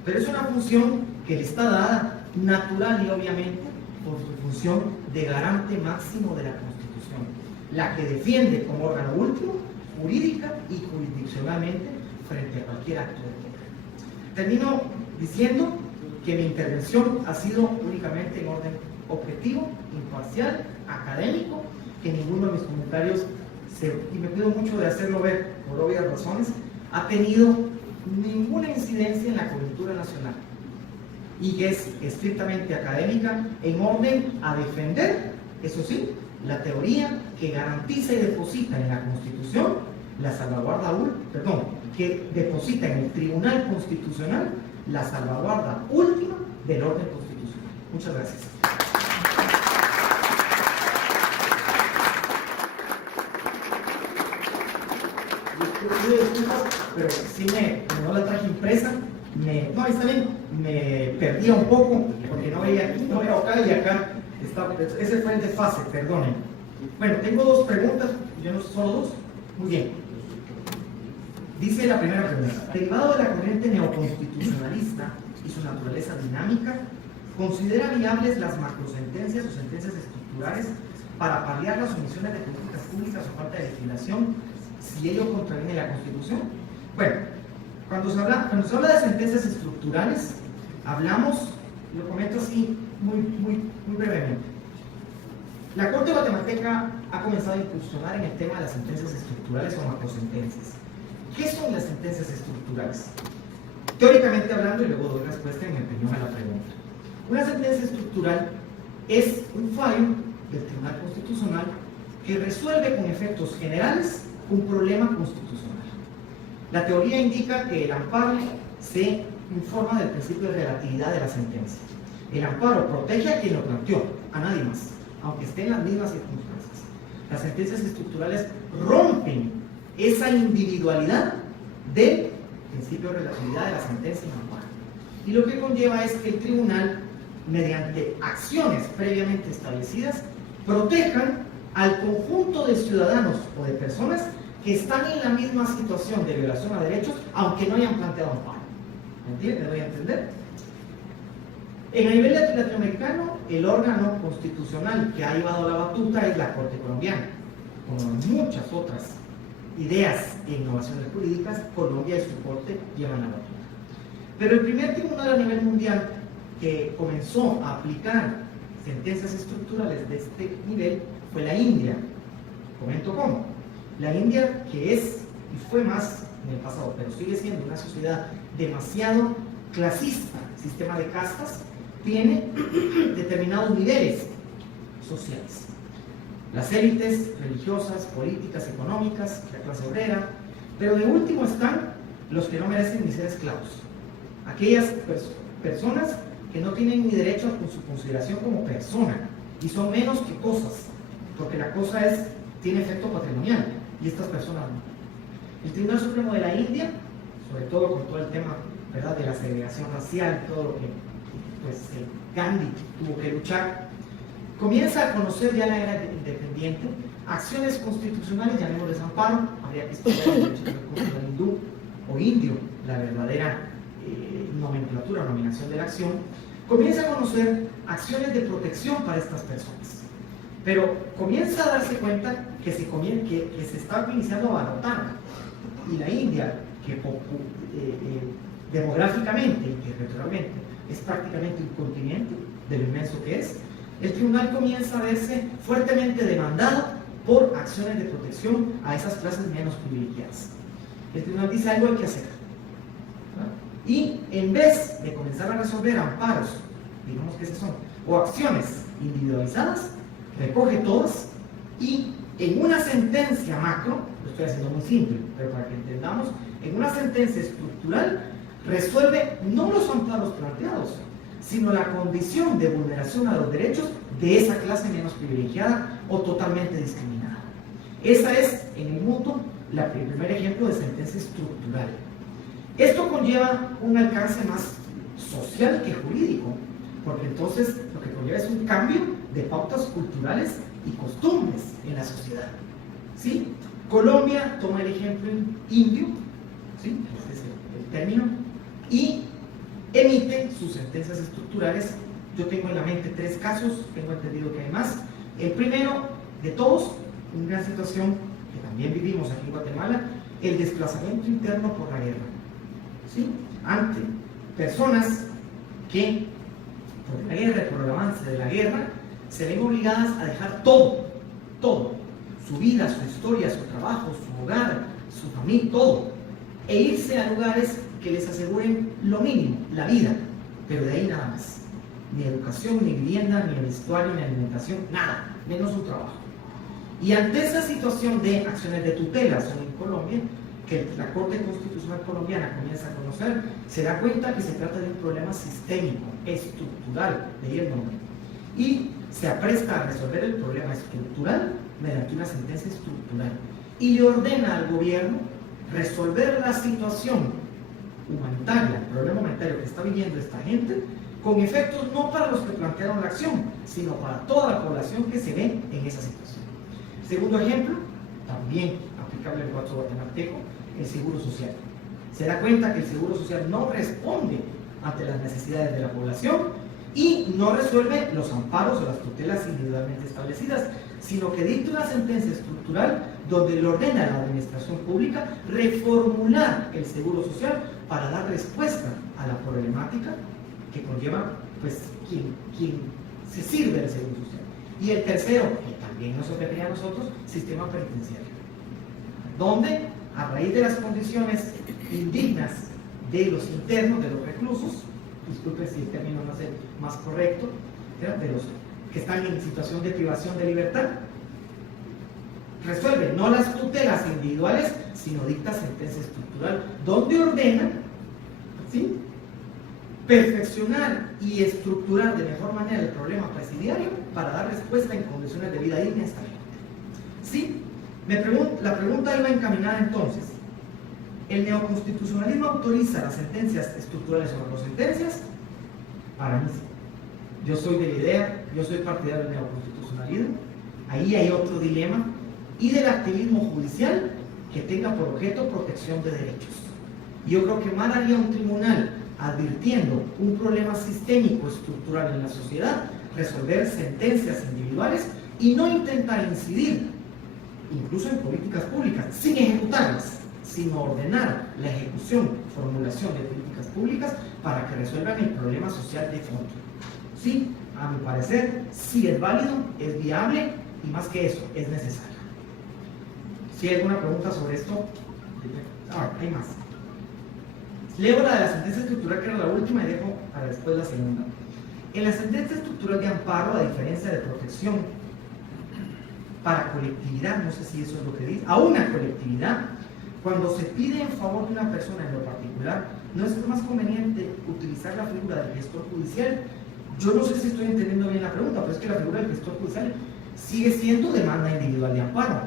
Pero es una función que le está dada natural y obviamente por su función de garante máximo de la Constitución, la que defiende como órgano último, jurídica y jurisdiccionalmente frente a cualquier acto de poder. Termino diciendo que mi intervención ha sido únicamente en orden objetivo, imparcial, académico, que ninguno de mis comentarios, y me pido mucho de hacerlo ver por obvias razones, ha tenido ninguna incidencia en la coyuntura nacional y que es estrictamente académica en orden a defender, eso sí, la teoría que garantiza y deposita en la Constitución la salvaguarda, que deposita en el Tribunal Constitucional la salvaguarda última del orden constitucional. Muchas gracias. Disculpas, pero sí no la traje impresa. No, está bien, me perdía un poco porque no veía acá y acá está, ese fue el desfase, perdonen. Bueno, tengo dos preguntas, yo no solo dos. Muy bien. Dice la primera pregunta: derivado de la corriente neoconstitucionalista y su naturaleza dinámica, ¿considera viables las macrosentencias o sentencias estructurales para paliar las omisiones de políticas públicas o falta de legislación si ello contraviene la Constitución? Bueno, cuando se habla de sentencias estructurales, hablamos, lo comento así muy brevemente. La Corte Guatemalteca ha comenzado a incursionar en el tema de las sentencias estructurales o macrosentencias. ¿Qué son las sentencias estructurales? Teóricamente hablando, y luego doy respuesta en mi opinión a la pregunta. Una sentencia estructural es un fallo del Tribunal Constitucional que resuelve con efectos generales un problema constitucional. La teoría indica que el amparo se informa del principio de relatividad de la sentencia. El amparo protege a quien lo planteó, a nadie más, aunque esté en las mismas circunstancias. Las sentencias estructurales rompen esa individualidad del principio de relatividad de la sentencia en amparo. Y lo que conlleva es que el tribunal, mediante acciones previamente establecidas, protejan al conjunto de ciudadanos o de personas que están en la misma situación de violación a derechos, aunque no hayan planteado amparo. ¿Me entiendes? ¿Me doy a entender? En el nivel latinoamericano, el órgano constitucional que ha llevado la batuta es la Corte Colombiana. Como muchas otras ideas e innovaciones jurídicas, Colombia y su Corte llevan la batuta. Pero el primer tribunal a nivel mundial que comenzó a aplicar sentencias estructurales de este nivel fue la India. Comento cómo. La India, que es y fue más en el pasado, pero sigue siendo una sociedad demasiado clasista, sistema de castas, tiene determinados niveles sociales. Las élites religiosas, políticas, económicas, la clase obrera, pero de último están los que no merecen ni ser esclavos. Aquellas personas que no tienen ni derecho a su consideración como persona y son menos que cosas, porque la cosa tiene efecto patrimonial y estas personas no. El Tribunal Supremo de la India, sobre todo con todo el tema, ¿verdad?, de la segregación racial, todo lo que pues, Gandhi tuvo que luchar, comienza a conocer ya la era independiente acciones constitucionales, llamémosles amparo, habría que estudiar el derecho constitucional hindú o indio, la verdadera nomenclatura o nominación de la acción. Comienza a conocer acciones de protección para estas personas, pero comienza a darse cuenta que se está iniciando a abarrotar, y la India, que demográficamente y territorialmente es prácticamente un continente de lo inmenso que es, el tribunal comienza a verse fuertemente demandado por acciones de protección a esas clases menos privilegiadas. El tribunal dice: algo hay que hacer, ¿no? Y en vez de comenzar a resolver amparos, digamos que esas son, o acciones individualizadas, recoge todas y en una sentencia macro, lo estoy haciendo muy simple, pero para que entendamos, en una sentencia estructural resuelve no los amparos planteados, sino la condición de vulneración a los derechos de esa clase menos privilegiada o totalmente discriminada. Esa es, en el mundo, el primer ejemplo de sentencia estructural. Esto conlleva un alcance más social que jurídico, porque entonces lo que conlleva es un cambio de pautas culturales y costumbres en la sociedad. ¿Sí? Colombia toma el ejemplo indio, ¿sí?, este es el término, y emite sus sentencias estructurales. Yo tengo en la mente 3 casos, tengo entendido que hay más. El primero de todos, una gran situación que también vivimos aquí en Guatemala, el desplazamiento interno por la guerra. ¿Sí? Ante personas que, por la guerra y por el avance de la guerra, se ven obligadas a dejar todo, su vida, su historia, su trabajo, su hogar, su familia, todo, e irse a lugares que les aseguren lo mínimo, la vida, pero de ahí nada más. Ni educación, ni vivienda, ni vestuario, ni alimentación, nada, menos un trabajo. Y ante esa situación de acciones de tutela, son en Colombia, que la Corte Constitucional colombiana comienza a conocer, se da cuenta que se trata de un problema sistémico, estructural, de ahí el nombre. Y se apresta a resolver el problema estructural mediante una sentencia estructural. Y le ordena al gobierno resolver la situación humanitaria, el problema humanitario que está viviendo esta gente, con efectos no para los que plantearon la acción, sino para toda la población que se ve en esa situación. Segundo ejemplo, también aplicable al cuatro guatemalteco, el seguro social. Se da cuenta que el seguro social no responde ante las necesidades de la población y no resuelve los amparos o las tutelas individualmente establecidas, sino que dicta una sentencia estructural donde le ordena a la administración pública reformular el seguro social para dar respuesta a la problemática que conlleva pues quien se sirve del seguro social. Y el tercero, que también nos compete a nosotros, sistema penitenciario, donde a raíz de las condiciones indignas de los internos, de los reclusos, disculpe si el término no es el más correcto, de los que están en situación de privación de libertad, resuelve no las tutelas individuales, sino dicta sentencia estructural, donde ordena, ¿sí?, perfeccionar y estructurar de mejor manera el problema presidiario para dar respuesta en condiciones de vida digna a esta gente. ¿Sí? La pregunta iba encaminada entonces. ¿El neoconstitucionalismo autoriza las sentencias estructurales o no sentencias? Para mí sí. Yo soy de la idea, yo soy partidario del neoconstitucionalismo. Ahí hay otro dilema. Y del activismo judicial que tenga por objeto protección de derechos. Yo creo que mal haría un tribunal advirtiendo un problema sistémico estructural en la sociedad, resolver sentencias individuales y no intentar incidir, incluso en políticas públicas, sin ejecutarlas, sino ordenar la ejecución, formulación de políticas públicas para que resuelvan el problema social de fondo. Sí, a mi parecer, sí es válido, es viable y más que eso, es necesario. Si hay alguna pregunta sobre esto, hay más. Leo la de la sentencia estructural, que era la última, y dejo para después la segunda. En la sentencia estructural de amparo, a diferencia de protección para colectividad, no sé si eso es lo que dice, a una colectividad, cuando se pide en favor de una persona en lo particular, no es más conveniente utilizar la figura del gestor judicial. Yo no sé si estoy entendiendo bien la pregunta, pero es que la figura del gestor judicial sigue siendo demanda individual de amparo.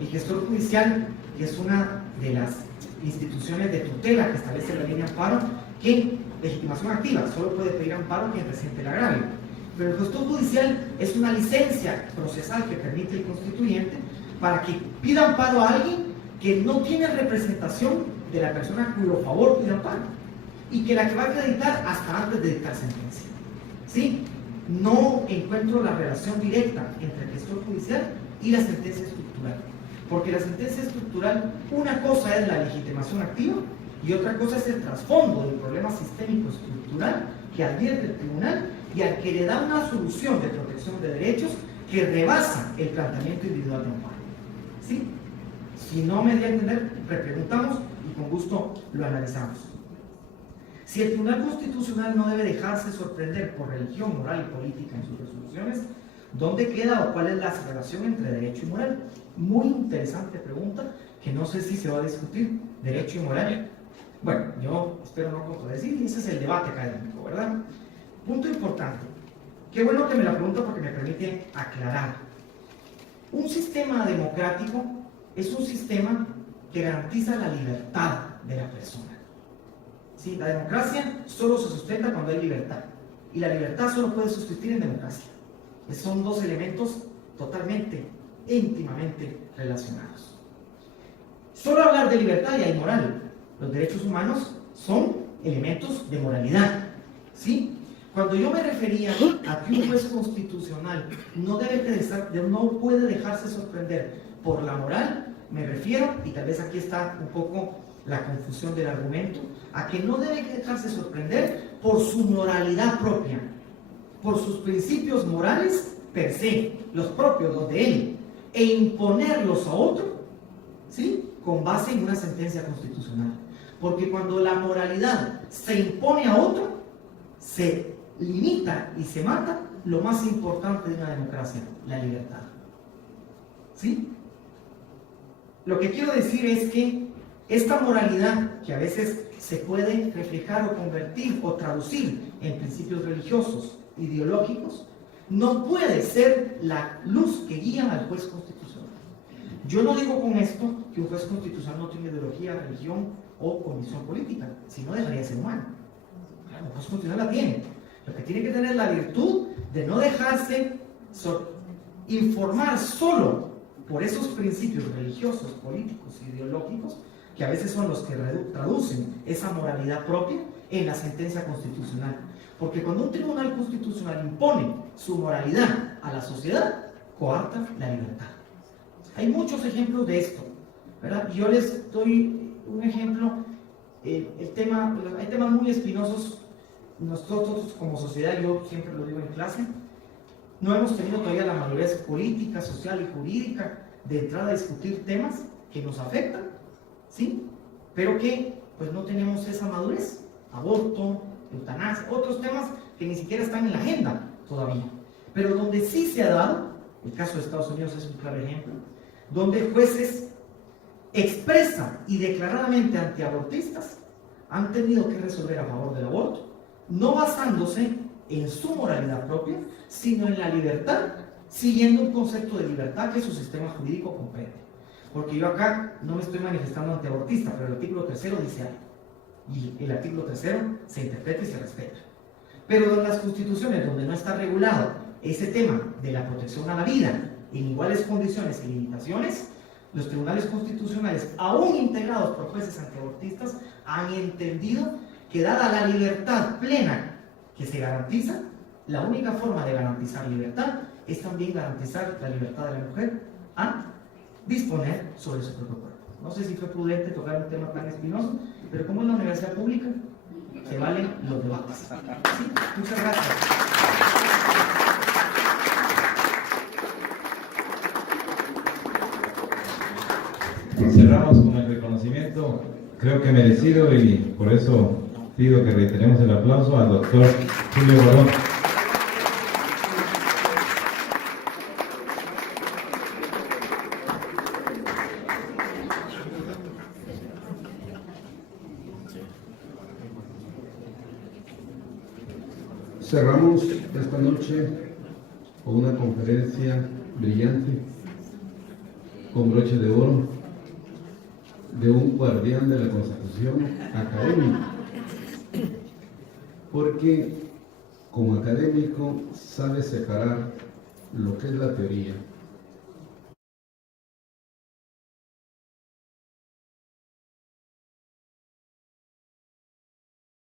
El gestor judicial, que es una de las instituciones de tutela que establece la ley de amparo, que legitimación activa, solo puede pedir amparo quien resiente el agravio. Pero el gestor judicial es una licencia procesal que permite el constituyente para que pida amparo a alguien que no tiene representación de la persona cuyo favor pide amparo y que la que va a acreditar hasta antes de dictar sentencia. ¿Sí? No encuentro la relación directa entre el gestor judicial y la sentencia estructural. Porque la sentencia estructural, una cosa es la legitimación activa y otra cosa es el trasfondo del problema sistémico estructural que advierte el tribunal y al que le da una solución de protección de derechos que rebasa el planteamiento individual de amparo. ¿Sí? Si no me di a entender, repreguntamos y con gusto lo analizamos. Si el Tribunal Constitucional no debe dejarse sorprender por religión, moral y política en sus resoluciones, ¿dónde queda o cuál es la relación entre derecho y moral? Muy interesante pregunta que no sé si se va a discutir, derecho y moral. Bueno, yo espero no contradecir y ese es el debate académico, ¿verdad? Punto importante. Qué bueno que me la pregunta porque me permite aclarar. Un sistema democrático es un sistema que garantiza la libertad de la persona. ¿Sí? La democracia solo se sustenta cuando hay libertad y la libertad solo puede subsistir en democracia. Son dos elementos totalmente, íntimamente relacionados. Solo hablar de libertad y hay moral. Los derechos humanos son elementos de moralidad. ¿Sí? Cuando yo me refería a que un juez constitucional no puede dejarse sorprender por la moral, me refiero, y tal vez aquí está un poco la confusión del argumento, a que no debe dejarse sorprender por su moralidad propia, por sus principios morales per se, los propios, los de él, e imponerlos a otro, ¿sí?, con base en una sentencia constitucional. Porque cuando la moralidad se impone a otro, se limita y se mata lo más importante de una democracia, la libertad. ¿Sí? Lo que quiero decir es que esta moralidad, que a veces se puede reflejar o convertir o traducir en principios religiosos, ideológicos, no puede ser la luz que guía al juez constitucional. Yo no digo con esto que un juez constitucional no tiene ideología, religión o condición política, si no dejaría de ser humano. Claro, un juez constitucional la tiene. Lo que tiene que tener es la virtud de no dejarse informar solo por esos principios religiosos, políticos, ideológicos, que a veces son los que traducen esa moralidad propia en la sentencia constitucional. Porque cuando un tribunal constitucional impone su moralidad a la sociedad, coarta la libertad. Hay muchos ejemplos de esto, ¿verdad? Yo les doy un ejemplo. Hay temas muy espinosos. Nosotros como sociedad, yo siempre lo digo en clase, no hemos tenido todavía la madurez política, social y jurídica de entrar a discutir temas que nos afectan, ¿sí? Pero que pues no tenemos esa madurez. Aborto, eutanasia, otros temas que ni siquiera están en la agenda todavía. Pero donde sí se ha dado, el caso de Estados Unidos es un claro ejemplo, donde jueces expresa y declaradamente antiabortistas han tenido que resolver a favor del aborto, no basándose en su moralidad propia, sino en la libertad, siguiendo un concepto de libertad que su sistema jurídico comprende. Porque yo acá no me estoy manifestando antiabortista, pero el artículo 3 dice algo, y el artículo 3 se interpreta y se respeta. Pero en las constituciones donde no está regulado ese tema de la protección a la vida en iguales condiciones y limitaciones, los tribunales constitucionales, aún integrados por jueces antiabortistas, han entendido que dada la libertad plena que se garantiza, la única forma de garantizar libertad es también garantizar la libertad de la mujer a disponer sobre su propio cuerpo. No sé si fue prudente tocar un tema tan espinoso, pero como en la universidad pública, se valen los debates. ¿Sí? Muchas gracias. Cerramos con el reconocimiento, creo que merecido, y por eso pido que reiteremos el aplauso al doctor Julio Barón. Cerramos esta noche con una conferencia brillante, con broche de oro, de un guardián de la Constitución académico, porque como académico sabe separar lo que es la teoría